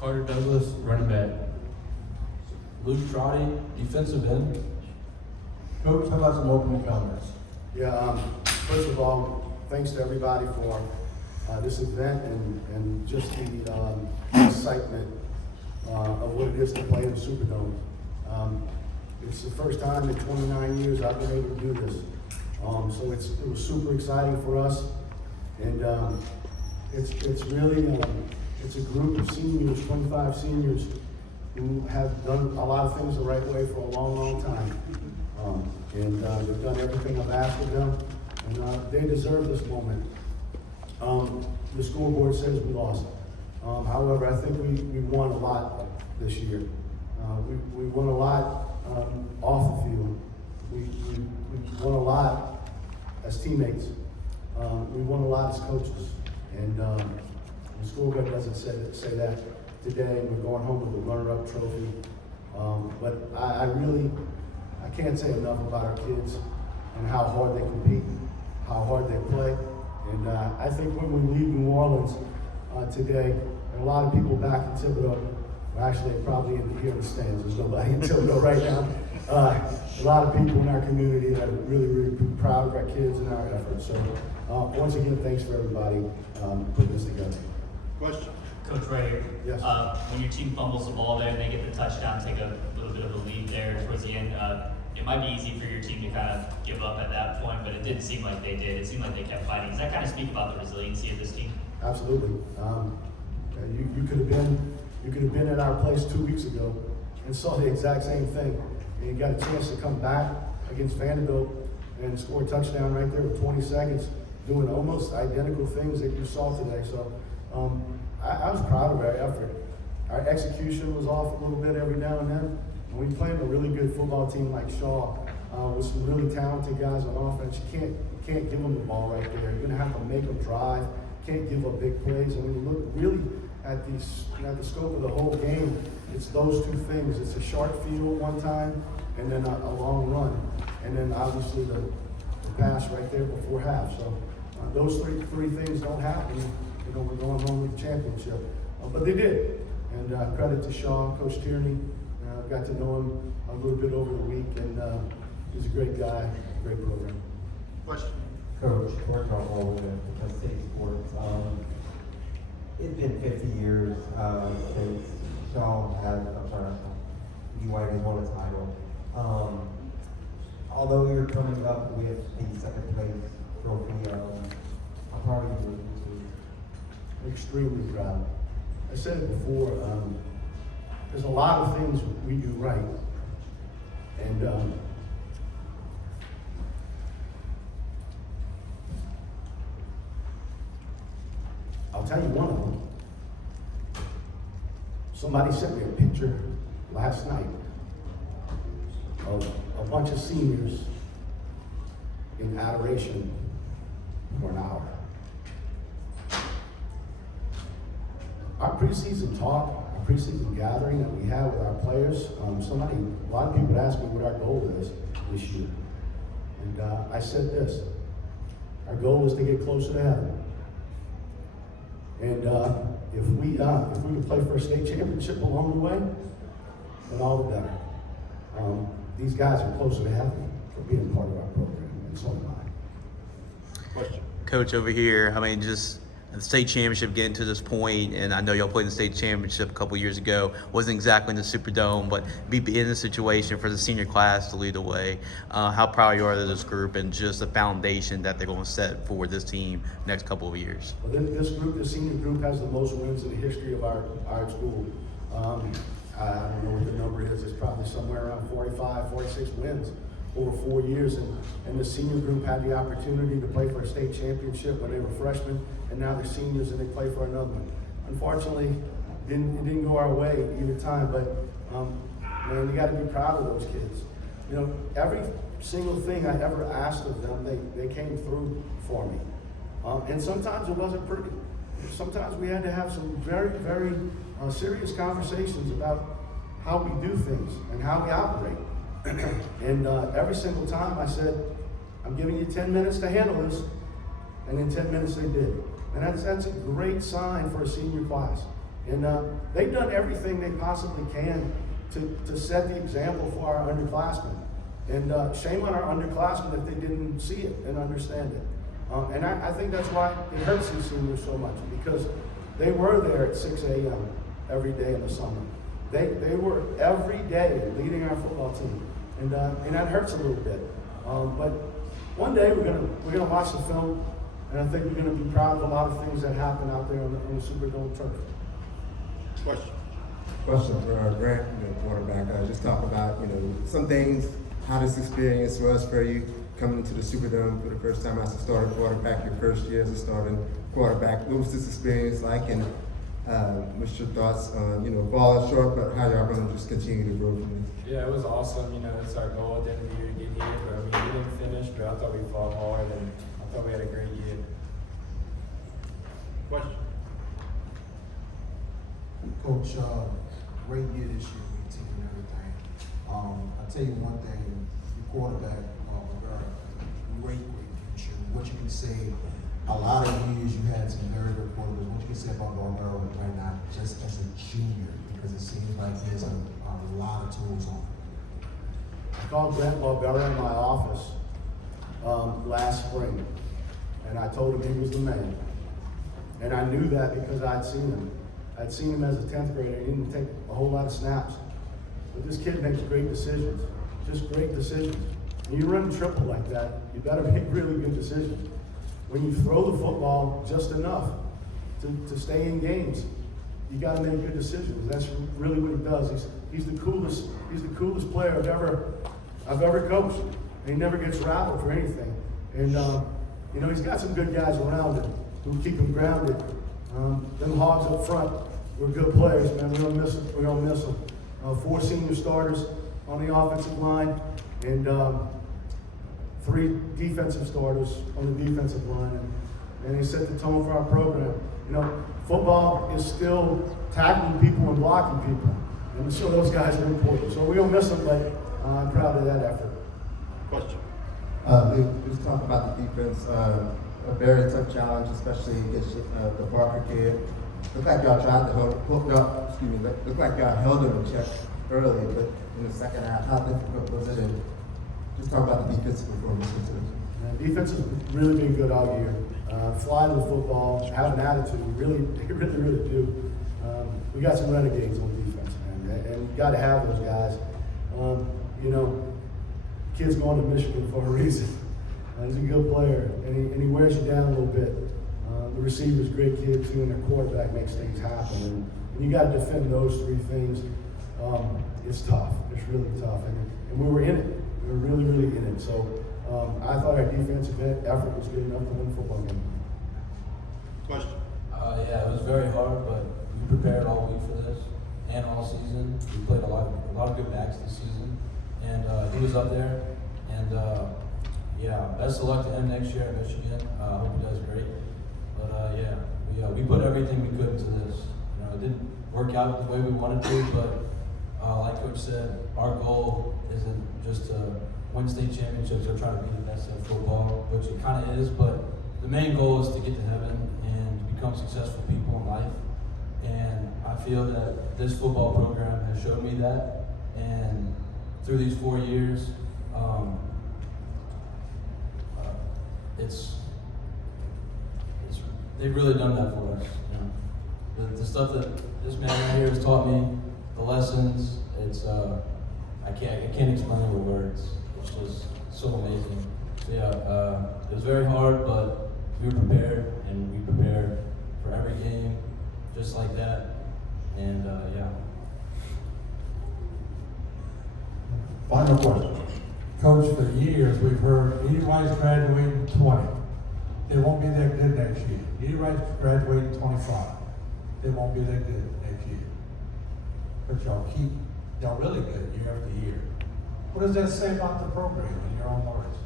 Carter Douglas, running back. Luke Trotty, defensive end. Coach, how about some opening comments? Yeah, first of all, thanks to everybody for this event and just the excitement of what it is to play in the Superdome. It's the first time in 29 years I've been able to do this. So it was super exciting for us. And it's really, it's a group of seniors, 25 seniors, who have done a lot of things the right way for a long, long time. And they've done everything I've asked of them, and they deserve this moment. The scoreboard says we lost. However, I think we won a lot this year. We won a lot off the field. We won a lot as teammates. We won a lot as coaches. And the scoreboard doesn't say that today. We're going home with a runner-up trophy. But I can't say enough about our kids and how hard they compete, how hard they play. And I think when we leave New Orleans today, there are a lot of people back in Thibodeau. Well, actually, probably here in the stands. There's nobody in Thibodeau right now. A lot of people in our community that are really, really proud of our kids and our efforts. So once again, thanks for everybody putting this together. Question? Coach, right here. Yes. When your team fumbles the ball there and they get the touchdown, take a little bit of a lead there towards the end, it might be easy for your team to kind of give up at that point, but it didn't seem like they did. It seemed like they kept fighting. Does that kind of speak about the resiliency of this team? Absolutely. You could have been at our place 2 weeks ago and saw the exact same thing. And you got a chance to come back against Vanderbilt and score a touchdown right there with 20 seconds, doing almost identical things that you saw today. So I was proud of our effort. Our execution was off a little bit every now and then. When we play a really good football team like Shaw, with some really talented guys on offense, you can't give them the ball right there. You're going to have to make them drive. Can't give up big plays. And when you look really at the scope of the whole game, it's those two things. It's a short field one time, and then a long run, and then obviously the pass right there before half. So those three things don't happen. You know, we're going home with the championship, but they did. And credit to Shaw, Coach Tierney. Got to know him a little bit over the week, and he's a great guy, great program. Question? Coach, we're talking with Kansas City Sports. It's been 50 years since Shaw had, UY has won a title. Although you're coming up with the second place trophy, how proud are you? Extremely proud. I said it before. There's a lot of things we do right, and I'll tell you one of them. Somebody sent me a picture last night of a bunch of seniors in adoration for an hour. Our preseason talk, our preseason gathering that we have with our players, a lot of people ask me what our goal is this year. And I said this: our goal is to get closer to heaven. And if we can play for a state championship along the way, then all the better. These guys are closer to heaven for being part of our program, and so am I. Question? Coach, over here, I mean, just the state championship getting to this point, and I know y'all played in the state championship a couple years ago. Wasn't exactly in the Superdome, but be in a situation for the senior class to lead the way. How proud you are of this group and just the foundation that they're going to set for this team next couple of years. Well, this group, the senior group, has the most wins in the history of our school. I don't know what the number is. It's probably somewhere around 45, 46 wins over 4 years. And the senior group had the opportunity to play for a state championship when they were freshmen, and now they're seniors and they play for another one. Unfortunately, it didn't go our way either time, but man, you got to be proud of those kids. You know, every single thing I ever asked of them, they came through for me. And sometimes it wasn't pretty. Sometimes we had to have some very, very serious conversations about how we do things and how we operate. And every single time I said, I'm giving you 10 minutes to handle this, and in 10 minutes they did. And that's a great sign for a senior class. And they've done everything they possibly can to set the example for our underclassmen. And shame on our underclassmen if they didn't see it and understand it. And I think that's why it hurts these seniors so much, because they were there at 6 a.m. every day in the summer. They were every day leading our football team, and that hurts a little bit. But one day we're gonna watch the film, and I think we're gonna be proud of a lot of things that happen out there on the Superdome turf. Question. Question for Grant, quarterback. Just talk about, some things, how this experience was for you coming into the Superdome for the first time as a starting quarterback, your first year as a starting quarterback. What was this experience like, and what's your thoughts on, falling short, but how y'all going to just continue to grow from this? Yeah, it was awesome. It's our goal at the end of the year to get here, but we didn't finish, but I thought we fought hard, and I thought we had a great year. Question. Coach, great year this year with your team and everything. I'll tell you one thing, your quarterback, great future. What you can say, a lot of years you had some very good quarterbacks. What you can say about Barbaro right now, just as a junior, because it seems like he has a lot of tools on him. I called Grant Barbero in my office last spring, and I told him he was the man. And I knew that because I'd seen him. I'd seen him as a 10th grader. He didn't take a whole lot of snaps. But this kid makes great decisions, just great decisions. When you run triple like that, you better make really good decisions. When you throw the football just enough to stay in games, you got to make good decisions. That's really what he does. He's the coolest player I've ever coached. And he never gets rattled for anything. And he's got some good guys around him who keep him grounded. Them Hogs up front were good players, man. We're gonna miss them. 4 senior starters on the offensive line, and 3 defensive starters on the defensive line, and they set the tone for our program. Football is still tackling people and blocking people, and so those guys are important. So we're gonna miss them, but I'm proud of that effort. Question. Just talk about the defense. A very tough challenge, especially against the Parker kid. Looked like y'all tried to looked like y'all held him in check early, but in the second half, how difficult was it? And just talk about the defensive performance. Defense has really been good all year. Fly to the football, have an attitude. They really do. We got some renegades on defense, man, and you got to have those guys. Kid's going to Michigan for a reason. He's a good player, and he wears you down a little bit. The receiver's a great kid too, and their quarterback makes things happen. And you got to defend those 3 things. It's tough. It's really tough, and we were in it. We were really, really in it. So I thought our defensive effort was good enough to win the football game. Question. Yeah, it was very hard, but we prepared all week for this and all season. We played a lot of good backs this season, and he was up there. And best of luck to him next year at Michigan. I hope he does great. But we put everything we could into this. It didn't work out the way we wanted to, but like Coach said, our goal isn't just to win state championships or try to be the best at football, which it kind of is, but the main goal is to get to heaven and become successful people in life. And I feel that this football program has showed me that, and through these 4 years, they've really done that for us. The stuff that this man right here has taught me, the lessons, I can't explain it with words. It's just so amazing. So it was very hard, but we were prepared, and we prepared for every game, just like that. And Final question. Coach, for years we've heard Easy's graduating 20. They won't be that good next year. Easy's graduating 25. They won't be that good next year. But y'all really good year after year. What does that say about the program in your own words?